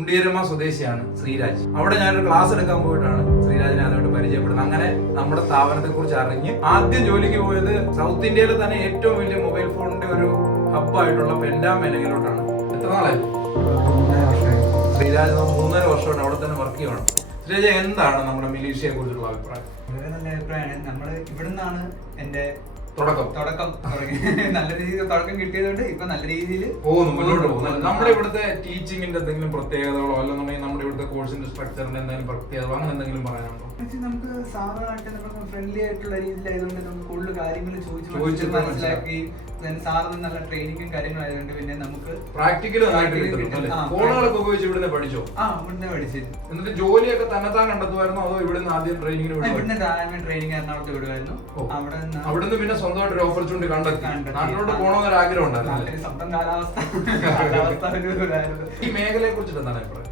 കുണ്ടിയരമ്മ സ്വദേശിയാണ് ശ്രീരാജ്. അവിടെ ഞാനൊരു ക്ലാസ് എടുക്കാൻ പോയിട്ടാണ് ശ്രീരാജിനെ അതുകൊണ്ട് പരിചയപ്പെടുന്നത്. അങ്ങനെ നമ്മുടെ സ്ഥാപനത്തെ കുറിച്ച് അറിഞ്ഞ് ആദ്യം ജോലിക്ക് പോയത് സൗത്ത് ഇന്ത്യയിലെ തന്നെ ഏറ്റവും വലിയ മൊബൈൽ ഫോണിന്റെ ഒരു ഹബ്ബായിട്ടുള്ള പെൻഡാമെനയിലോട്ടാണ്. എത്ര നാളായി ശ്രീരാജ്? 3.5 വർഷമായിട്ട് അവിടെ തന്നെ വർക്ക് ചെയ്യണം. ശ്രീരാജ്, എന്താണ് നമ്മുടെ മിലീഷ്യയെ കുറിച്ചുള്ള അഭിപ്രായം? വളരെ നല്ല അഭിപ്രായമാണ്. നമ്മള് ഇവിടുന്നാണ് എന്റെ തുടക്കം നല്ല രീതിയിൽ തുടക്കം കിട്ടിയതുകൊണ്ട് ഇപ്പൊ നല്ല രീതിയിൽ മുന്നോട്ട് പോകുന്നു. നമ്മുടെ ഇവിടുത്തെ ടീച്ചിങ്ങിന്റെ എന്തെങ്കിലും പ്രത്യേകതകളോ അല്ലെന്നുണ്ടെങ്കിൽ നമ്മുടെ ഇവിടുത്തെ കോഴ്സിന്റെ സ്ട്രക്ചറിന്റെ എന്തെങ്കിലും പ്രത്യേകത അങ്ങനെ എന്തെങ്കിലും പറയാനുണ്ടോ? നമുക്ക് സാധാരണ നമുക്ക് ഫ്രണ്ട്ലി ആയിട്ടുള്ള രീതിയിലായതുകൊണ്ട് നമുക്ക് കൂടുതൽ കാര്യങ്ങൾ ചോദിച്ച് മനസ്സിലാക്കി സാറിന് നല്ല ട്രെയിനിങ്ങും കാര്യങ്ങളായതുകൊണ്ട് പിന്നെ നമുക്ക് പ്രാക്ടിക്കൽ ഫോണുകളൊക്കെ ഉപയോഗിച്ച് ഇവിടുന്ന് പഠിച്ചോ? ഇവിടുന്ന് പഠിച്ചു. എന്നിട്ട് ജോലിയൊക്കെ തന്നെത്താൻ കണ്ടെത്തുമായിരുന്നോ അതോ ഇവിടുന്ന് ആദ്യം ട്രെയിനിങ്ങിന് ട്രെയിനിങ് എറണാകുളത്ത് വിടുമായിരുന്നു. അവിടുന്ന് പിന്നെ സ്വന്തമായിട്ട് ഒരു ഓപ്പർച്യൂണിറ്റി കണ്ടെത്തി നാട്ടിലോട്ട് പോകണമെന്നൊരു ആഗ്രഹം ഉണ്ടായിരുന്നു. സ്വന്തം കാലാവസ്ഥ ഈ മേഖലയെ കുറിച്ചിട്ട് എന്താണ് അഭിപ്രായം?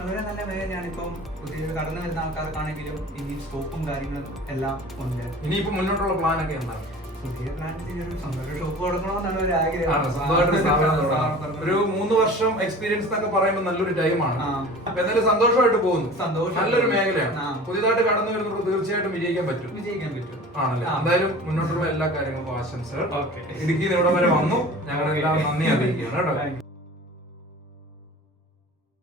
വളരെ നല്ല മേഖലയാണ്. ഇപ്പം പുതിയ കടന്നു വരുന്ന ആൾക്കാർക്കാണെങ്കിലും ഇനിയും സ്കോപ്പും കാര്യങ്ങളും എല്ലാം ഉണ്ട്. ഇനിയിപ്പോ മുന്നോട്ടുള്ള പ്ലാൻ ഒക്കെ എന്താണ്? പുതിയ പ്ലാൻ സ്വന്തമായിട്ട് ഷോപ്പ് കൊടുക്കണമെന്നാണ് ഒരു ആഗ്രഹം. ഒരു 3 വർഷം എക്സ്പീരിയൻസ് എന്നൊക്കെ പറയുമ്പോൾ നല്ലൊരു ടൈമാണ്. എന്തായാലും സന്തോഷമായിട്ട് പോകുന്നു. നല്ലൊരു മേഖലയാണ്. പുതിയതായിട്ട് കടന്നു വരുന്നവർക്ക് തീർച്ചയായിട്ടും വിജയിക്കാൻ പറ്റും. ആണല്ലേ? എന്തായാലും മുന്നോട്ടുള്ള എല്ലാ കാര്യങ്ങൾക്കും ആശംസകൾ. ഇടുക്കിയിൽ ഇവിടെ വരെ വന്നു. ഞങ്ങളെല്ലാം നന്ദി അറിയിക്കുകയാണ് കേട്ടോ.